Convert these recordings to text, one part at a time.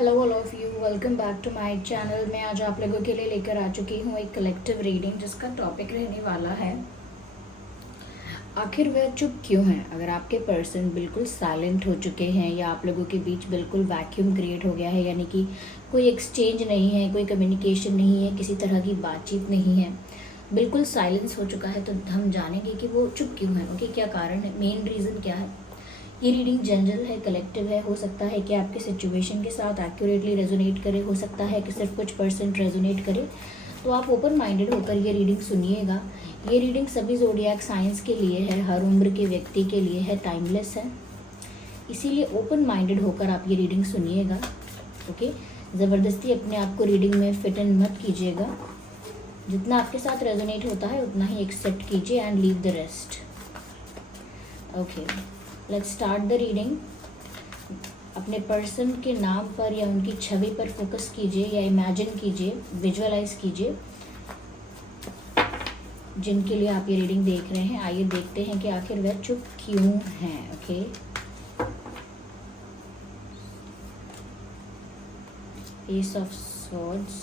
Hello all of you, welcome back to my channel. मैं आज आप लोगों के लिए लेकर आ चुकी हूँ एक कलेक्टिव रीडिंग जिसका टॉपिक रहने वाला है आखिर वह चुप क्यों है। अगर आपके पर्सन बिल्कुल साइलेंट हो चुके हैं या आप लोगों के बीच बिल्कुल वैक्यूम क्रिएट हो गया है, यानी कि कोई एक्सचेंज नहीं है, कोई कम्युनिकेशन नहीं है, किसी तरह की बातचीत नहीं है, बिल्कुल साइलेंस हो चुका है, तो हम जानेंगे कि वो चुप क्यों है। ओके, क्या कारण है, मेन रीज़न क्या है। ये रीडिंग जनरल है, कलेक्टिव है। हो सकता है कि आपके सिचुएशन के साथ एक्यूरेटली रेजोनेट करे, हो सकता है कि सिर्फ कुछ परसेंट रेजोनेट करे। तो आप ओपन माइंडेड होकर ये रीडिंग सुनिएगा। ये रीडिंग सभी ज़ोडिएक साइंस के लिए है, हर उम्र के व्यक्ति के लिए है, टाइमलेस है। इसीलिए ओपन माइंडेड होकर आप ये रीडिंग सुनिएगा। ओके, ज़बरदस्ती अपने आप को रीडिंग में फिट इन मत कीजिएगा। जितना आपके साथ रेजोनेट होता है उतना ही एक्सेप्ट कीजिए and leave the rest. Okay, let's start the reading. अपने पर्सन के नाम पर या उनकी छवि पर फोकस कीजिए या इमेजिन कीजिए, विजुअलाइज कीजिए जिनके लिए आप ये रीडिंग देख रहे हैं। आइए देखते हैं कि आखिर वह चुप क्यों हैं। Okay, S of swords,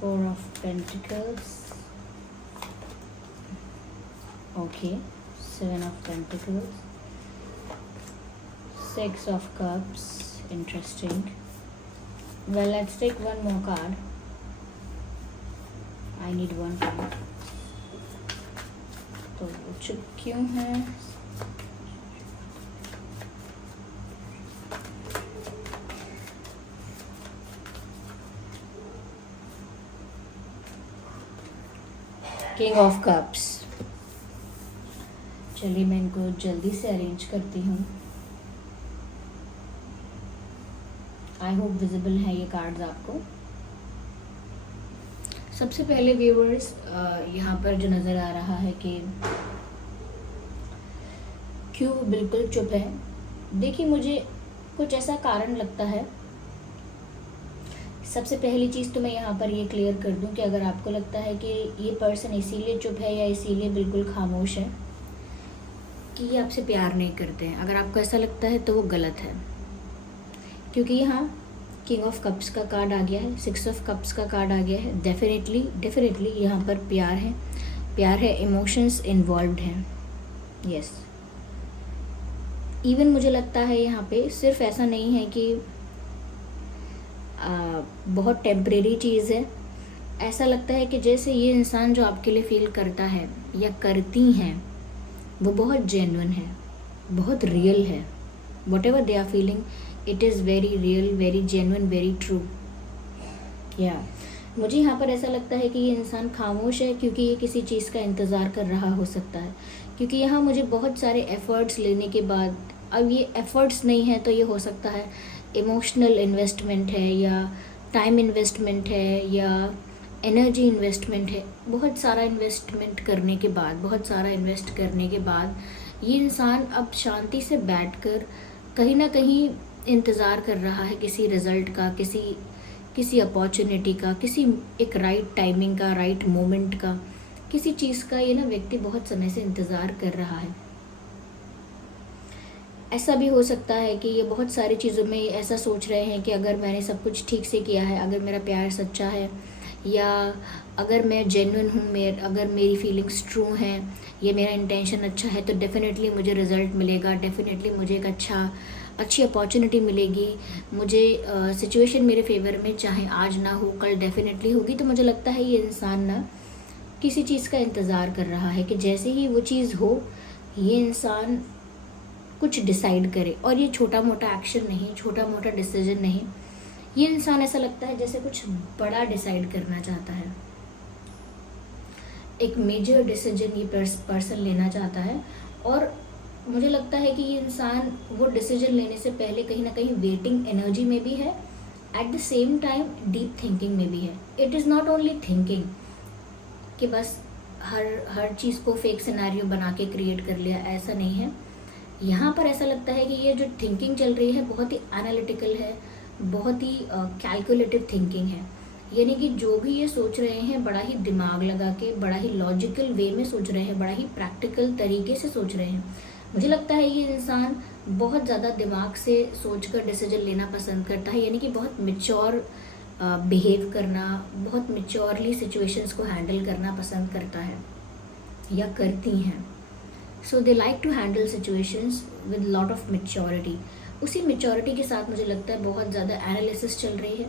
four of pentacles, okay, Seven of Pentacles, Six of Cups. Interesting. Well, let's take one more card. I need one card. तो वो चुप क्यों है? King of Cups. चलिए मैं इनको जल्दी से अरेंज करती हूँ। आई होप विजिबल है ये कार्ड्स आपको। सबसे पहले व्यूअर्स, यहाँ पर जो नज़र आ रहा है कि क्यों बिल्कुल चुप है। देखिए, मुझे कुछ ऐसा कारण लगता है। सबसे पहली चीज़ तो मैं यहाँ पर ये क्लियर कर दूँ कि अगर आपको लगता है कि ये पर्सन इसीलिए चुप है या इसीलिए बिल्कुल खामोश है कि ये आपसे प्यार नहीं करते हैं, अगर आपको ऐसा लगता है तो वो गलत है। क्योंकि यहाँ किंग ऑफ कप्स का कार्ड आ गया है, सिक्स ऑफ कप्स का कार्ड आ गया है। डेफिनेटली यहाँ पर प्यार है, इमोशंस इन्वॉल्व्ड हैं। यस, इवन मुझे लगता है यहाँ पे सिर्फ ऐसा नहीं है कि बहुत टेम्परेरी चीज़ है। ऐसा लगता है कि जैसे ये इंसान जो आपके लिए फील करता है या करती हैं वो बहुत जेन्युइन है, बहुत रियल है। Whatever they are feeling it is very real, very genuine, very true. या मुझे यहाँ पर ऐसा लगता है कि ये इंसान खामोश है क्योंकि ये किसी चीज़ का इंतज़ार कर रहा हो सकता है। क्योंकि यहाँ मुझे बहुत सारे एफ़र्ट्स लेने के बाद अब ये एफ़र्ट्स नहीं है, तो ये हो सकता है इमोशनल इन्वेस्टमेंट है या टाइम इन्वेस्टमेंट है या एनर्जी इन्वेस्टमेंट है। बहुत सारा इन्वेस्ट करने के बाद ये इंसान अब शांति से बैठकर कहीं ना कहीं इंतज़ार कर रहा है किसी रिज़ल्ट का, किसी अपॉर्चुनिटी का, किसी एक राइट टाइमिंग का, राइट मोमेंट का, किसी चीज़ का। ये ना व्यक्ति बहुत समय से इंतज़ार कर रहा है। ऐसा भी हो सकता है कि ये बहुत सारी चीज़ों में ऐसा सोच रहे हैं कि अगर मैंने सब कुछ ठीक से किया है, अगर मेरा प्यार सच्चा है या अगर मैं जेन्युइन हूँ, अगर मेरी फीलिंग्स ट्रू हैं, ये मेरा इंटेंशन अच्छा है, तो डेफिनेटली मुझे रिज़ल्ट मिलेगा, डेफिनेटली मुझे एक अच्छी अपॉर्चुनिटी मिलेगी, मुझे सिचुएशन मेरे फेवर में चाहे आज ना हो कल डेफिनेटली होगी। तो मुझे लगता है ये इंसान ना किसी चीज़ का इंतज़ार कर रहा है कि जैसे ही वो चीज़ हो ये इंसान कुछ डिसाइड करे। और ये छोटा मोटा एक्शन नहीं, छोटा मोटा डिसीजन नहीं, ये इंसान ऐसा लगता है जैसे कुछ बड़ा डिसाइड करना चाहता है, एक मेजर डिसीजन ये पर्सन लेना चाहता है। और मुझे लगता है कि ये इंसान वो डिसीजन लेने से पहले कहीं ना कहीं वेटिंग एनर्जी में भी है, at the same time deep thinking में भी है। It is not only thinking कि बस हर चीज़ को फेक सिनेरियो बना के क्रिएट कर लिया, ऐसा नहीं है। यहाँ पर ऐसा लगता है कि ये जो थिंकिंग चल रही है बहुत ही एनालिटिकल है, बहुत ही कैलकुलेटिव थिंकिंग है। यानी कि जो भी ये सोच रहे हैं बड़ा ही दिमाग लगा के, बड़ा ही लॉजिकल वे में सोच रहे हैं, बड़ा ही प्रैक्टिकल तरीके से सोच रहे हैं। मुझे लगता है ये इंसान बहुत ज़्यादा दिमाग से सोचकर डिसीजन लेना पसंद करता है, यानी कि बहुत मिच्योर बिहेव करना, बहुत मिच्योरली सिचुएशंस को हैंडल करना पसंद करता है या करती हैं। So they like to handle situations with lot of maturity. उसी मेच्योरिटी के साथ मुझे लगता है बहुत ज़्यादा एनालिसिस चल रही है,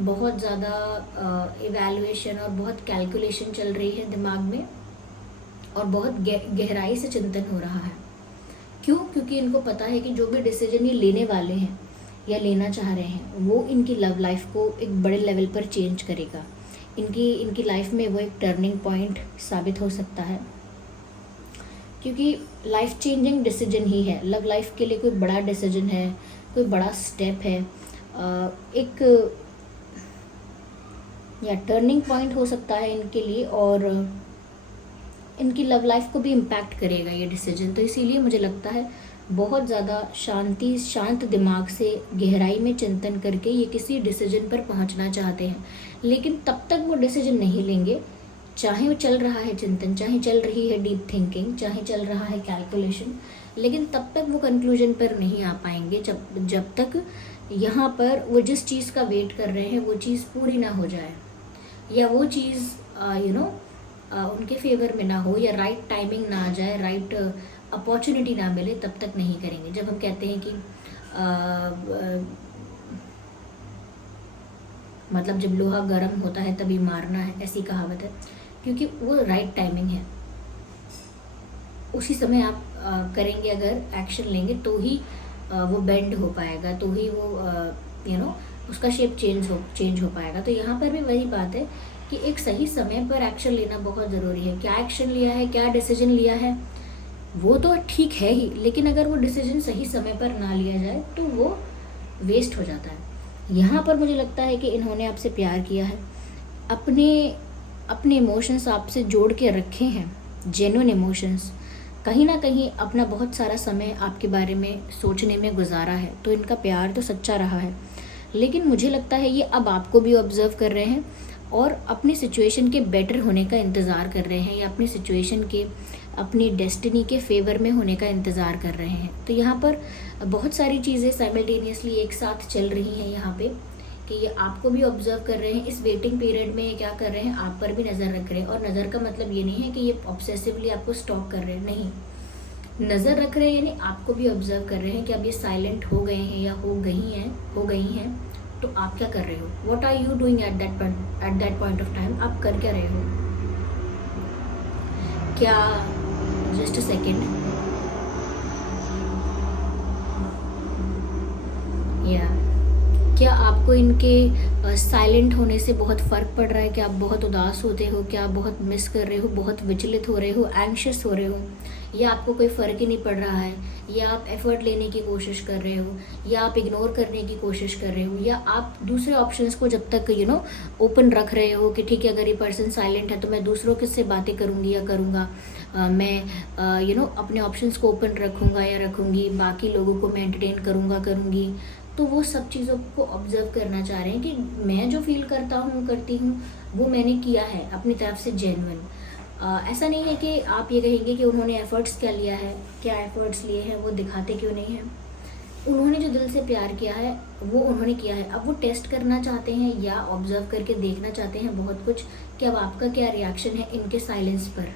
बहुत ज़्यादा इवैल्यूएशन और बहुत कैलकुलेशन चल रही है दिमाग में, और बहुत गहराई से चिंतन हो रहा है। क्यों? क्योंकि इनको पता है कि जो भी डिसीजन ये लेने वाले हैं या लेना चाह रहे हैं वो इनकी लव लाइफ को एक बड़े लेवल पर चेंज करेगा। इनकी लाइफ में वो एक टर्निंग पॉइंट साबित हो सकता है, क्योंकि लाइफ चेंजिंग डिसीजन ही है। लव लाइफ के लिए कोई बड़ा डिसीजन है, कोई बड़ा स्टेप है, एक या टर्निंग पॉइंट हो सकता है इनके लिए, और इनकी लव लाइफ को भी इम्पैक्ट करेगा ये डिसीजन। तो इसीलिए मुझे लगता है बहुत ज़्यादा शांत दिमाग से गहराई में चिंतन करके ये किसी डिसीजन पर पहुंचना चाहते हैं, लेकिन तब तक वो डिसीजन नहीं लेंगे, चाहे वो चल रहा है चिंतन, चाहे चल रही है डीप थिंकिंग, चाहे चल रहा है कैलकुलेशन, लेकिन तब तक वो कंक्लूजन पर नहीं आ पाएंगे जब तक यहाँ पर वो जिस चीज़ का वेट कर रहे हैं वो चीज़ पूरी ना हो जाए, या वो चीज़ उनके फेवर में ना हो, या राइट टाइमिंग ना आ जाए, राइट अपॉर्चुनिटी ना मिले, तब तक नहीं करेंगे। जब हम कहते हैं कि मतलब जब लोहा गर्म होता है तभी मारना है, ऐसी कहावत है, क्योंकि वो राइट टाइमिंग है, उसी समय आप करेंगे, अगर एक्शन लेंगे तो ही वो बेंड हो पाएगा, तो ही वो उसका शेप चेंज हो पाएगा। तो यहाँ पर भी वही बात है कि एक सही समय पर एक्शन लेना बहुत ज़रूरी है। क्या एक्शन लिया है, क्या डिसीजन लिया है, वो तो ठीक है ही, लेकिन अगर वो डिसीजन सही समय पर ना लिया जाए तो वो वेस्ट हो जाता है। यहाँ पर मुझे लगता है कि इन्होंने आपसे प्यार किया है, अपने इमोशंस आपसे जोड़ के रखे हैं, जेन्युइन इमोशंस, कहीं ना कहीं अपना बहुत सारा समय आपके बारे में सोचने में गुजारा है, तो इनका प्यार तो सच्चा रहा है। लेकिन मुझे लगता है ये अब आपको भी ऑब्जर्व कर रहे हैं और अपनी सिचुएशन के बेटर होने का इंतज़ार कर रहे हैं, या अपनी सिचुएशन के, अपनी डेस्टिनी के फेवर में होने का इंतज़ार कर रहे हैं। तो यहाँ पर बहुत सारी चीज़ें साइमल्टेनियसली एक साथ चल रही हैं यहाँ पे, कि ये आपको भी ऑब्जर्व कर रहे हैं, इस वेटिंग पीरियड में ये क्या कर रहे हैं, आप पर भी नज़र रख रहे हैं। और नज़र का मतलब ये नहीं है कि ये ऑब्सेसिवली आपको स्टॉक कर रहे हैं, नहीं, नज़र रख रहे हैं यानी आपको भी ऑब्जर्व कर रहे हैं कि अब ये साइलेंट हो गए हैं या हो गई हैं, तो आप क्या कर रहे हो, what are you doing at that point of time, आप कर क्या रहे हो। क्या, जस्ट अ सेकेंड, या क्या आपको इनके साइलेंट होने से बहुत फ़र्क पड़ रहा है, कि आप बहुत उदास होते हो, क्या आप बहुत मिस कर रहे हो, बहुत विचलित हो रहे हो, एंग्शियस हो रहे हो, या आपको कोई फ़र्क ही नहीं पड़ रहा है, या आप एफ़र्ट लेने की कोशिश कर रहे हो, या आप इग्नोर करने की कोशिश कर रहे हो, या आप दूसरे ऑप्शंस को जब तक ओपन रख रहे हो कि ठीक है अगर ये पर्सन साइलेंट है तो मैं दूसरों किससे बातें करूँगी या करूँगा, मैं अपने ऑप्शंस को ओपन रखूँगा या रखूँगी, बाकी लोगों को मैं एंटरटेन करूँगी। तो वो सब चीज़ों को ऑब्जर्व करना चाह रहे हैं कि मैं जो फील करती हूँ वो मैंने किया है अपनी तरफ से जेन्युइन। ऐसा नहीं है कि आप ये कहेंगे कि उन्होंने एफ़र्ट्स क्या लिया है, क्या एफ़र्ट्स लिए हैं, वो दिखाते क्यों नहीं हैं। उन्होंने जो दिल से प्यार किया है वो उन्होंने किया है, अब वो टेस्ट करना चाहते हैं या ऑब्जर्व करके देखना चाहते हैं बहुत कुछ, कि अब आपका क्या रिएक्शन है इनके साइलेंस पर।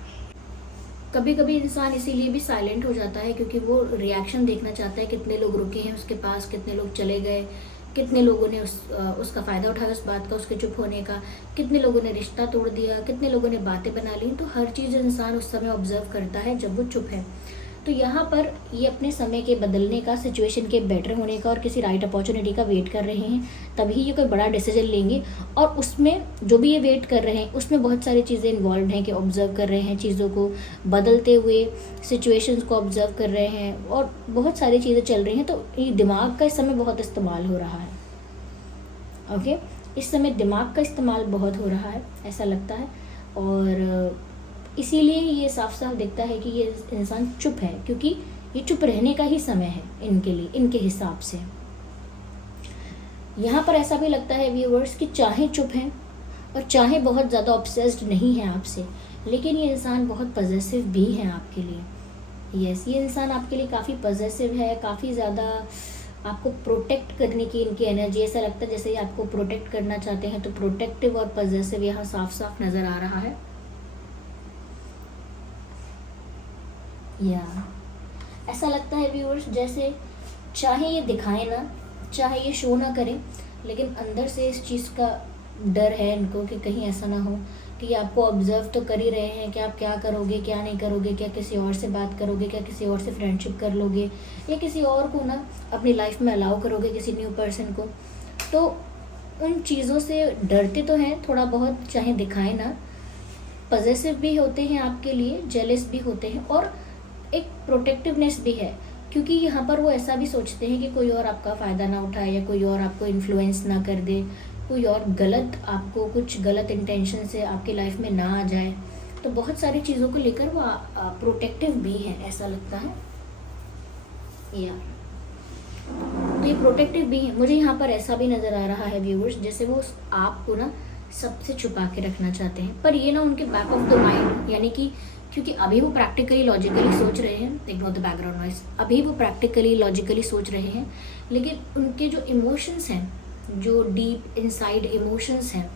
कभी कभी इंसान इसीलिए भी साइलेंट हो जाता है क्योंकि वो रिएक्शन देखना चाहता है, कितने लोग रुके हैं उसके पास, कितने लोग चले गए, कितने लोगों ने उसका फ़ायदा उठाया उस बात का, उसके चुप होने का, कितने लोगों ने रिश्ता तोड़ दिया, कितने लोगों ने बातें बना ली। तो हर चीज़ इंसान उस समय ऑब्जर्व करता है जब वो चुप है। तो यहाँ पर ये अपने समय के बदलने का, सिचुएशन के बेटर होने का और किसी राइट अपॉर्चुनिटी का वेट कर रहे हैं, तभी ये कोई बड़ा डिसीजन लेंगे। और उसमें जो भी ये वेट कर रहे हैं उसमें बहुत सारी चीज़ें इन्वॉल्व हैं, कि ऑब्जर्व कर रहे हैं चीज़ों को, बदलते हुए सिचुएशंस को ऑब्जर्व कर रहे हैं, और बहुत सारी चीज़ें चल रही हैं। तो ये दिमाग का इस समय बहुत इस्तेमाल हो रहा है। ओके, इस समय दिमाग का इस्तेमाल बहुत हो रहा है ऐसा लगता है, और इसीलिए ये साफ साफ दिखता है कि ये इंसान चुप है, क्योंकि ये चुप रहने का ही समय है इनके लिए, इनके हिसाब से। यहाँ पर ऐसा भी लगता है व्यूअर्स कि चाहे चुप हैं और चाहे बहुत ज़्यादा ऑब्सेस्ड नहीं है आपसे, लेकिन ये इंसान बहुत पॉजेसिव भी हैं आपके लिए। यस, ये इंसान आपके लिए काफ़ी पॉजेसिव है, काफ़ी ज़्यादा आपको प्रोटेक्ट करने की इनकी एनर्जी, ऐसा लगता है जैसे ये आपको प्रोटेक्ट करना चाहते हैं। तो प्रोटेक्टिव और पॉजेसिव यहाँ साफ साफ नज़र आ रहा है। या ऐसा लगता है व्यूअर्स जैसे चाहे ये दिखाएं ना, चाहे ये शो ना करें, लेकिन अंदर से इस चीज़ का डर है इनको कि कहीं ऐसा ना हो कि ये आपको ऑब्जर्व तो कर ही रहे हैं कि आप क्या करोगे, क्या नहीं करोगे, क्या किसी और से बात करोगे, क्या किसी और से फ्रेंडशिप कर लोगे, या किसी और को ना अपनी लाइफ में अलाउ करोगे, किसी न्यू पर्सन को। तो उन चीज़ों से डरते तो हैं थोड़ा बहुत, चाहे दिखाएं ना। पॉजेसिव भी होते हैं आपके लिए, जेलस भी होते हैं, और एक प्रोटेक्टिवनेस भी है, क्योंकि यहाँ पर वो ऐसा भी सोचते हैं कि कोई और आपका फ़ायदा ना उठाए, या कोई और आपको इन्फ्लुएंस ना कर दे, कोई और गलत आपको कुछ गलत इंटेंशन से आपकी लाइफ में ना आ जाए। तो बहुत सारी चीज़ों को लेकर वो प्रोटेक्टिव भी है, ऐसा लगता है। या तो ये प्रोटेक्टिव भी है। मुझे यहाँ पर ऐसा भी नज़र आ रहा है व्यूअर्स जैसे वो आपको ना सबसे छुपा के रखना चाहते हैं, पर ये ना उनके बैक ऑफ द माइंड, यानी कि क्योंकि अभी वो प्रैक्टिकली लॉजिकली सोच रहे हैं, इग्नोर द बैकग्राउंड नॉइस, अभी वो प्रैक्टिकली लॉजिकली सोच रहे हैं, लेकिन उनके जो इमोशंस हैं, जो डीप इनसाइड इमोशंस हैं,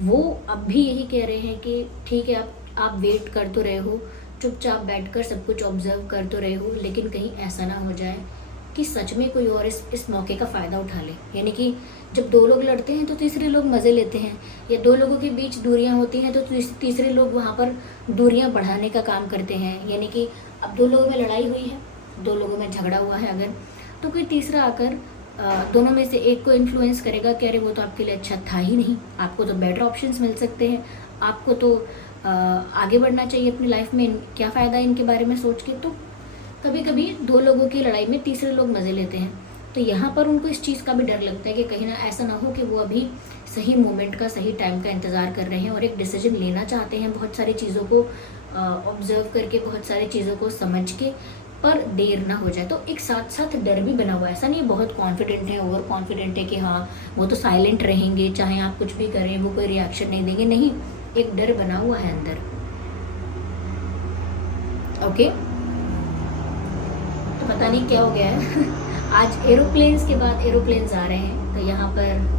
वो अब भी यही कह रहे हैं कि ठीक है, आप वेट कर तो रहे हो, चुपचाप बैठकर सब कुछ ऑब्जर्व कर तो रहे हो, लेकिन कहीं ऐसा ना हो जाए कि सच में कोई और इस मौके का फ़ायदा उठा ले। यानी कि जब दो लोग लड़ते हैं तो तीसरे लोग मज़े लेते हैं, या दो लोगों के बीच दूरियां होती हैं तो तीसरे लोग वहाँ पर दूरियां बढ़ाने का काम करते हैं। यानी कि अब दो लोगों में लड़ाई हुई है, दो लोगों में झगड़ा हुआ है अगर, तो कोई तीसरा आकर दोनों में से एक को इन्फ्लुएंस करेगा कि अरे वो तो आपके लिए अच्छा था ही नहीं, आपको तो बेटर ऑप्शंस मिल सकते हैं, आपको तो आगे बढ़ना चाहिए अपनी लाइफ में, क्या फ़ायदा इनके बारे में सोच के। तो कभी कभी दो लोगों की लड़ाई में तीसरे लोग मज़े लेते हैं। तो यहाँ पर उनको इस चीज़ का भी डर लगता है कि कहीं ना ऐसा ना हो कि वो अभी सही मोमेंट का, सही टाइम का इंतज़ार कर रहे हैं और एक डिसीजन लेना चाहते हैं बहुत सारी चीज़ों को ऑब्जर्व करके, बहुत सारी चीज़ों को समझ के, पर देर ना हो जाए। तो एक साथ साथ डर भी बना हुआ है। ऐसा नहीं बहुत कॉन्फिडेंट है, ओवर कॉन्फिडेंट है कि हाँ वो तो साइलेंट रहेंगे, चाहे आप कुछ भी करें वो कोई रिएक्शन नहीं देंगे, नहीं, एक डर बना हुआ है अंदर। ओके, तो पता नहीं क्या हो गया है आज एरोप्लेन्स के बाद एरोप्लेन्स आ रहे हैं, तो यहाँ पर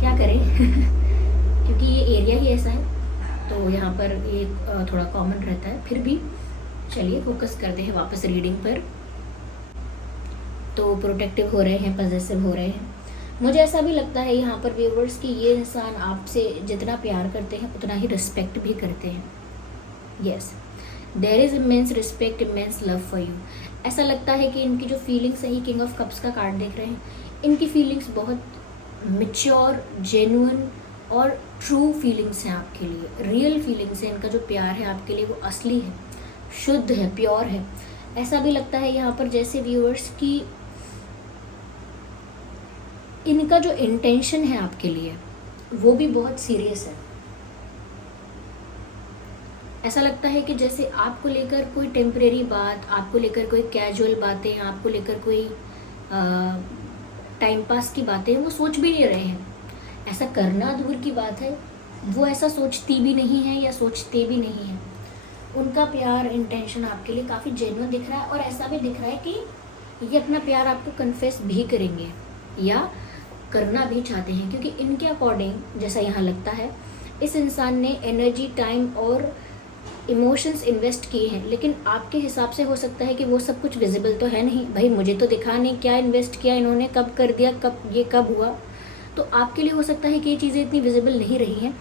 क्या करें क्योंकि ये एरिया ही ऐसा है, तो यहाँ पर ये थोड़ा कॉमन रहता है। फिर भी चलिए फोकस करते हैं वापस रीडिंग पर। तो प्रोटेक्टिव हो रहे हैं, पॉजेसिव हो रहे हैं। मुझे ऐसा भी लगता है यहाँ पर व्यूवर्स कि ये इंसान आपसे जितना प्यार करते हैं उतना ही रिस्पेक्ट भी करते हैं। Yes, there is immense respect, immense love for you. ऐसा लगता है कि इनकी जो फीलिंग्स है, ये किंग ऑफ कप्स का कार्ड देख रहे हैं, इनकी फीलिंग्स बहुत मैच्योर, जेन्युइन और ट्रू फीलिंग्स हैं आपके लिए, रियल फीलिंग्स हैं। इनका जो प्यार है आपके लिए वो असली है, शुद्ध है, प्योर है। ऐसा भी लगता है यहाँ पर जैसे व्यूअर्स की इनका जो इंटेंशन है आपके लिए वो भी बहुत सीरियस है। ऐसा लगता है कि जैसे आपको लेकर कोई टेम्परेरी बात, आपको लेकर कोई कैजुअल बातें, आपको लेकर कोई टाइम पास की बातें वो सोच भी नहीं रहे हैं। ऐसा करना दूर की बात है, वो ऐसा सोचती भी नहीं है या सोचते भी नहीं है। उनका प्यार, इंटेंशन आपके लिए काफ़ी जेन्युइन दिख रहा है, और ऐसा भी दिख रहा है कि ये अपना प्यार आपको कन्फेस भी करेंगे या करना भी चाहते हैं, क्योंकि इनके अकॉर्डिंग जैसा यहाँ लगता है इस इंसान ने एनर्जी, टाइम और इमोशंस इन्वेस्ट किए हैं। लेकिन आपके हिसाब से हो सकता है कि वो सब कुछ विजिबल तो है नहीं, भाई मुझे तो दिखा नहीं क्या इन्वेस्ट किया इन्होंने, कब कर दिया, कब हुआ। तो आपके लिए हो सकता है कि ये चीज़ें इतनी विजिबल नहीं रही हैं।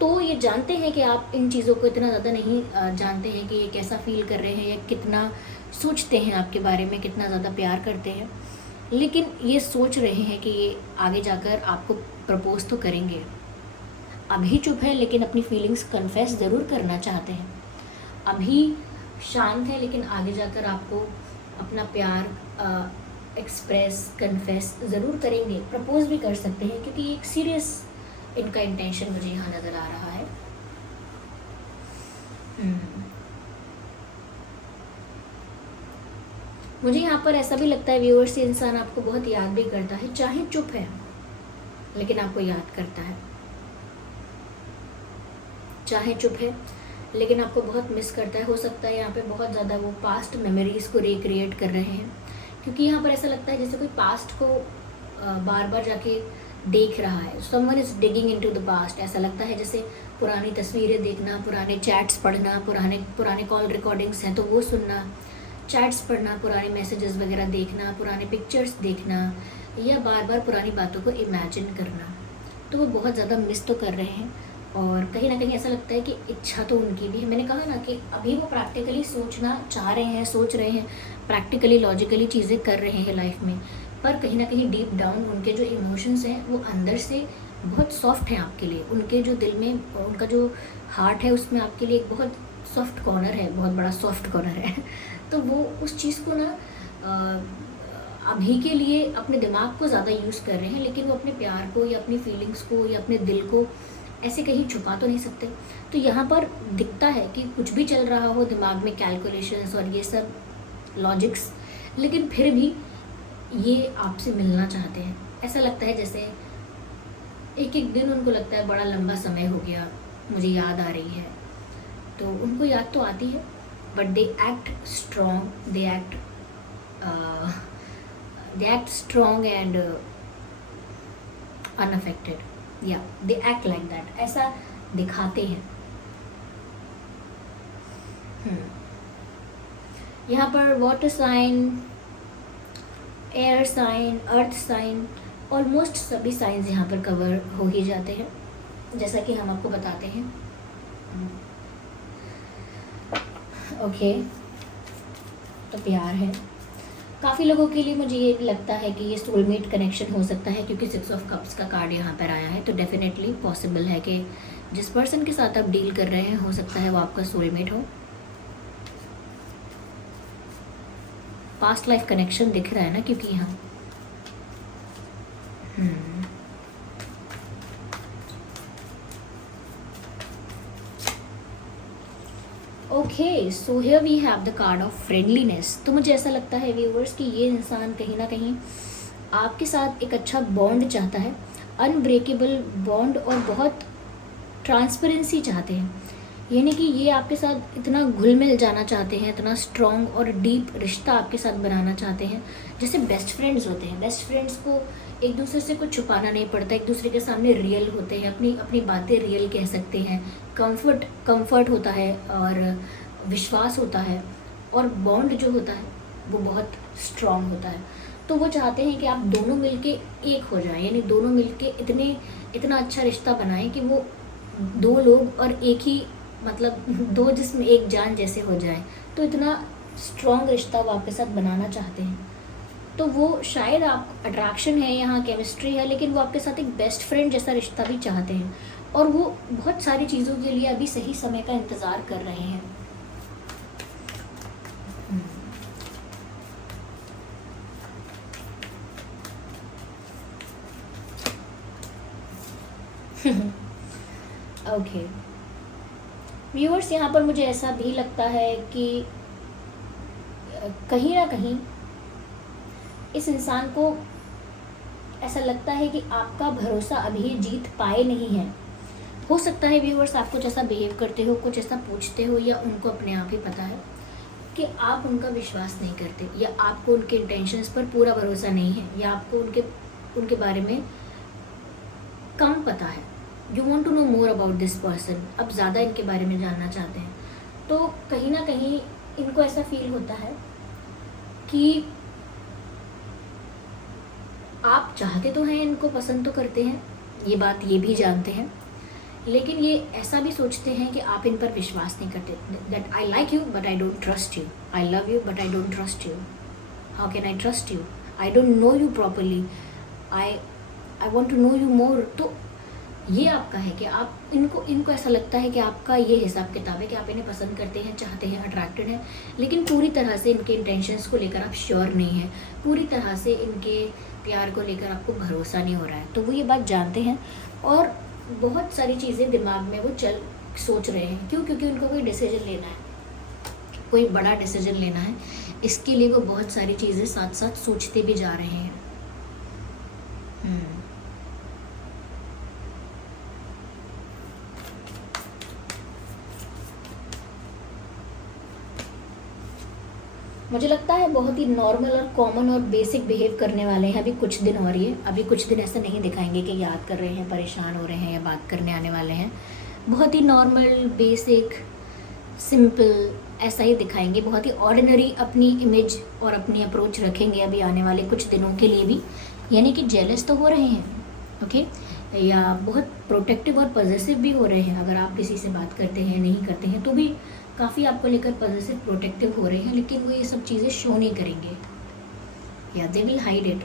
तो ये जानते हैं कि आप इन चीज़ों को इतना ज़्यादा नहीं जानते हैं कि ये कैसा फील कर रहे हैं या कितना सोचते हैं आपके बारे में, कितना ज़्यादा प्यार करते हैं। लेकिन ये सोच रहे हैं कि ये आगे जाकर आपको प्रपोज तो करेंगे। अभी चुप है लेकिन अपनी फीलिंग्स कन्फेस ज़रूर करना चाहते हैं। अभी शांत है लेकिन आगे जाकर आपको अपना प्यार एक्सप्रेस, कन्फेस ज़रूर करेंगे, प्रपोज भी कर सकते हैं, क्योंकि एक सीरियस इनका इंटेंशन मुझे यहाँ नज़र आ रहा है। मुझे यहाँ पर ऐसा भी लगता है व्यूअर्स, ये इंसान आपको बहुत याद भी करता है, चाहे चुप है लेकिन आपको याद करता है, चाहे चुप है लेकिन आपको बहुत मिस करता है। हो सकता है यहाँ पे बहुत ज़्यादा वो पास्ट मेमोरीज़ को रिक्रिएट कर रहे हैं, क्योंकि यहाँ पर ऐसा लगता है जैसे कोई पास्ट को बार बार जाके देख रहा है। Someone is digging into the past. ऐसा लगता है जैसे पुरानी तस्वीरें देखना, पुराने चैट्स पढ़ना, पुराने कॉल रिकॉर्डिंग्स हैं तो वो सुनना, चैट्स पढ़ना, पुराने मैसेजेस वगैरह देखना, पुराने पिक्चर्स देखना, या बार बार पुरानी बातों को इमेजिन करना। तो वो बहुत ज़्यादा मिस तो कर रहे हैं, और कहीं ना कहीं ऐसा लगता है कि इच्छा तो उनकी भी है। मैंने कहा ना कि अभी वो प्रैक्टिकली सोचना चाह रहे हैं, सोच रहे हैं, प्रैक्टिकली लॉजिकली चीज़ें कर रहे हैं लाइफ में, पर कहीं ना कहीं डीप डाउन उनके जो इमोशंस हैं वो अंदर से बहुत सॉफ्ट हैं आपके लिए। उनके जो दिल में, उनका जो हार्ट है उसमें आपके लिए एक बहुत सॉफ्ट कॉर्नर है, बहुत बड़ा सॉफ्ट कॉर्नर है। तो वो उस चीज़ को ना अभी के लिए अपने दिमाग को ज़्यादा यूज़ कर रहे हैं, लेकिन वो अपने प्यार को या अपनी फीलिंग्स को या अपने दिल को ऐसे कहीं छुपा तो नहीं सकते। तो यहाँ पर दिखता है कि कुछ भी चल रहा हो दिमाग में, कैलकुलेशंस और ये सब लॉजिक्स, लेकिन फिर भी ये आपसे मिलना चाहते हैं। ऐसा लगता है जैसे एक एक दिन उनको लगता है बड़ा लंबा समय हो गया, मुझे याद आ रही है। तो उनको याद तो आती है, but they act strong, they act strong and unaffected. Yeah, they act like that. ऐसा दिखाते हैं। यहाँ पर water sign, air sign, earth sign, almost सभी साइंस यहाँ पर कवर हो ही जाते हैं, जैसा कि हम आपको बताते हैं। ओके, तो प्यार है काफ़ी लोगों के लिए। मुझे ये लगता है कि ये सोलमेट कनेक्शन हो सकता है, क्योंकि 6 ऑफ कप्स का कार्ड यहाँ पर आया है। तो डेफिनेटली पॉसिबल है कि जिस पर्सन के साथ आप डील कर रहे हैं हो सकता है वो आपका सोलमेट हो। पास्ट लाइफ कनेक्शन दिख रहा है ना, क्योंकि यहाँ okay, so here we have the card of friendliness. तो मुझे ऐसा लगता है व्यूअर्स कि ये इंसान कहीं ना कहीं आपके साथ एक अच्छा बॉन्ड चाहता है, अनब्रेकेबल बॉन्ड, और बहुत ट्रांसपेरेंसी चाहते हैं। यानी कि ये आपके साथ इतना घुल मिल जाना चाहते हैं, इतना स्ट्रॉन्ग और डीप रिश्ता आपके साथ बनाना चाहते हैं, जैसे बेस्ट फ्रेंड्स होते हैं। बेस्ट फ्रेंड्स को एक दूसरे से कुछ छुपाना नहीं पड़ता, एक दूसरे के सामने रियल होते हैं, अपनी अपनी बातें रियल कह सकते हैं, कंफर्ट होता है और विश्वास होता है, और बॉन्ड जो होता है वो बहुत स्ट्रॉन्ग होता है। तो वो चाहते हैं कि आप दोनों मिलके एक हो जाएं, यानी दोनों मिलके इतना अच्छा रिश्ता बनाएं कि वो दो लोग और एक ही, मतलब दो जिस्म एक जान जैसे हो जाए। तो इतना स्ट्रॉन्ग रिश्ता वो आपके साथ बनाना चाहते हैं। तो वो शायद आप अट्रैक्शन है यहाँ, केमिस्ट्री है, लेकिन वो आपके साथ एक बेस्ट फ्रेंड जैसा रिश्ता भी चाहते हैं, और वो बहुत सारी चीज़ों के लिए अभी सही समय का इंतज़ार कर रहे हैं। ओके व्यूअर्स, यहाँ पर मुझे ऐसा भी लगता है कि कहीं ना कहीं इस इंसान को ऐसा लगता है कि आपका भरोसा अभी जीत पाए नहीं है। हो सकता है व्यूअर्स आप कुछ ऐसा बिहेव करते हो, कुछ ऐसा पूछते हो, या उनको अपने आप ही पता है कि आप उनका विश्वास नहीं करते, या आपको उनके इंटेंशंस पर पूरा भरोसा नहीं है, या आपको उनके बारे में कम पता है। You want to know more about this person, अब ज़्यादा इनके बारे में जानना चाहते हैं। तो कहीं ना कहीं इनको ऐसा फील होता है कि आप चाहते तो हैं, इनको पसंद तो करते हैं, ये बात ये भी जानते हैं, लेकिन ये ऐसा भी सोचते हैं कि आप इन पर विश्वास नहीं करते। That I like you but I don't trust you, I love you but I don't trust you, how can I trust you, I don't know you properly, I want to know you more. तो ये आपका है कि आप इनको ऐसा लगता है कि आपका ये हिसाब किताब है कि आप इन्हें पसंद करते हैं, चाहते हैं, अट्रैक्टेड हैं, लेकिन पूरी तरह से इनके इंटेंशंस को लेकर आप श्योर नहीं हैं, पूरी तरह से इनके प्यार को लेकर आपको भरोसा नहीं हो रहा है। तो वो ये बात जानते हैं, और बहुत सारी चीज़ें दिमाग में वो सोच रहे हैं। क्यों? क्योंकि उनको कोई डिसीजन लेना है, कोई बड़ा डिसीजन लेना है, इसके लिए वो बहुत सारी चीज़ें साथ साथ सोचते भी जा रहे हैं। मुझे लगता है बहुत ही नॉर्मल और कॉमन और बेसिक बिहेव करने वाले हैं अभी कुछ दिन, और ये अभी कुछ दिन ऐसा नहीं दिखाएंगे कि याद कर रहे हैं, परेशान हो रहे हैं या बात करने आने वाले हैं। बहुत ही नॉर्मल, बेसिक, सिंपल ऐसा ही दिखाएंगे। बहुत ही ऑर्डिनरी अपनी इमेज और अपनी अप्रोच रखेंगे अभी आने वाले कुछ दिनों के लिए भी। यानी कि जेलस तो हो रहे हैं, ओके, या बहुत प्रोटेक्टिव और पॉजिटिव भी हो रहे हैं। अगर आप किसी से बात करते हैं, नहीं करते हैं, तो भी काफ़ी आपको लेकर पॉजिटिव, प्रोटेक्टिव हो रहे हैं, लेकिन वो ये सब चीज़ें शो नहीं करेंगे, या दे विल हाइड इट,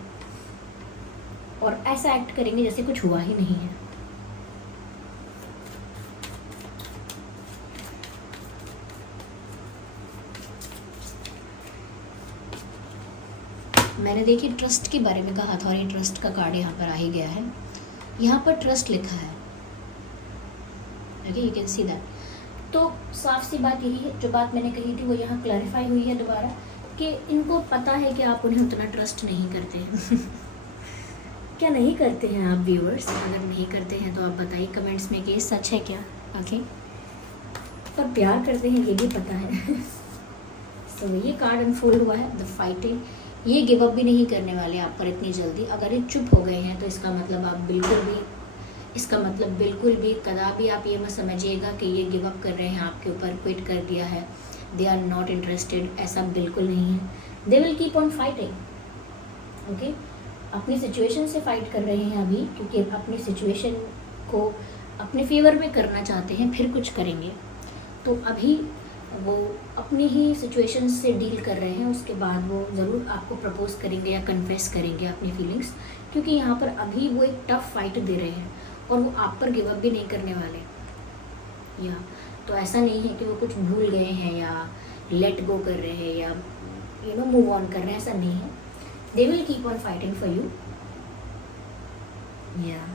और ऐसा एक्ट करेंगे जैसे कुछ हुआ ही नहीं है। मैंने देखिए ट्रस्ट के बारे में कहा था, और ये ट्रस्ट का कार्ड यहाँ पर आ ही गया है। यहाँ पर ट्रस्ट लिखा है, okay, you can see that. तो साफ सी बात यही है, जो बात मैंने कही थी वो यहाँ क्लैरिफाई हुई है दोबारा, कि इनको पता है कि आप उन्हें उतना ट्रस्ट नहीं करते हैं। क्या नहीं करते हैं आप व्यूअर्स? अगर नहीं करते हैं तो आप बताइए कमेंट्स में कि ये सच है क्या, ओके। पर प्यार करते हैं ये भी पता है। तो ये कार्ड अनफोल्ड हुआ है, द फाइटिंग। ये गिव अप भी नहीं करने वाले आप पर इतनी जल्दी। अगर ये चुप हो गए हैं तो इसका मतलब आप बिल्कुल भी कदापि आप ये मत समझिएगा कि ये गिव अप कर रहे हैं आपके ऊपर, क्विट कर दिया है, दे आर नॉट इंटरेस्टेड, ऐसा बिल्कुल नहीं है। They will keep on fighting, okay. अपनी सिचुएशन से फाइट कर रहे हैं अभी, क्योंकि अपनी सिचुएशन को अपने फेवर में करना चाहते हैं, फिर कुछ करेंगे। तो अभी वो अपनी ही सिचुएशन से डील कर रहे हैं, उसके बाद वो ज़रूर आपको प्रपोज करेंगे या कन्फेस करेंगे अपनी फीलिंग्स, क्योंकि यहाँ पर अभी वो एक टफ फाइट दे रहे हैं और वो आप पर गिव अप भी नहीं करने वाले। या तो ऐसा नहीं है कि वो कुछ भूल गए हैं या लेट गो कर रहे हैं या मूव ऑन कर रहे हैं, ऐसा नहीं है। They will keep on fighting for you. या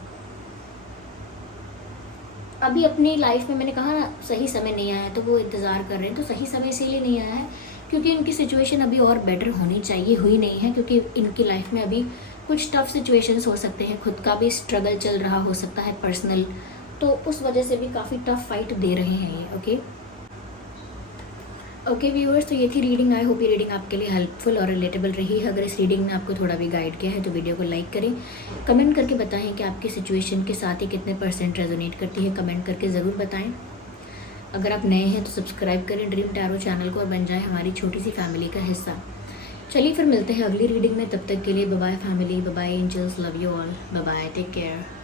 अभी अपनी लाइफ में मैंने कहा ना, सही समय नहीं आया, तो वो इंतज़ार कर रहे हैं। तो सही समय इसीलिए नहीं आया है क्योंकि इनकी सिचुएशन अभी और बेटर होनी चाहिए, हुई नहीं है, क्योंकि इनकी लाइफ में अभी कुछ टफ सिचुएशंस हो सकते हैं, खुद का भी स्ट्रगल चल रहा हो सकता है पर्सनल, तो उस वजह से भी काफ़ी टफ फाइट दे रहे हैं ये, ओके व्यूअर्स। तो ये थी रीडिंग। आई होप ये रीडिंग आपके लिए हेल्पफुल और रिलेटेबल रही है। अगर इस रीडिंग ने आपको थोड़ा भी गाइड किया है तो वीडियो को लाइक करें, कमेंट करके बताएं कि आपकी सिचुएशन के साथ ही कितने % रेजोनेट करती है, कमेंट करके ज़रूर बताएं। अगर आप नए हैं तो सब्सक्राइब करें ड्रीम टैरो चैनल को और बन जाए हमारी छोटी सी फैमिली का हिस्सा। चलिए फिर मिलते हैं अगली रीडिंग में, तब तक के लिए bye bye family, bye bye angels, love you all, bye bye, take care.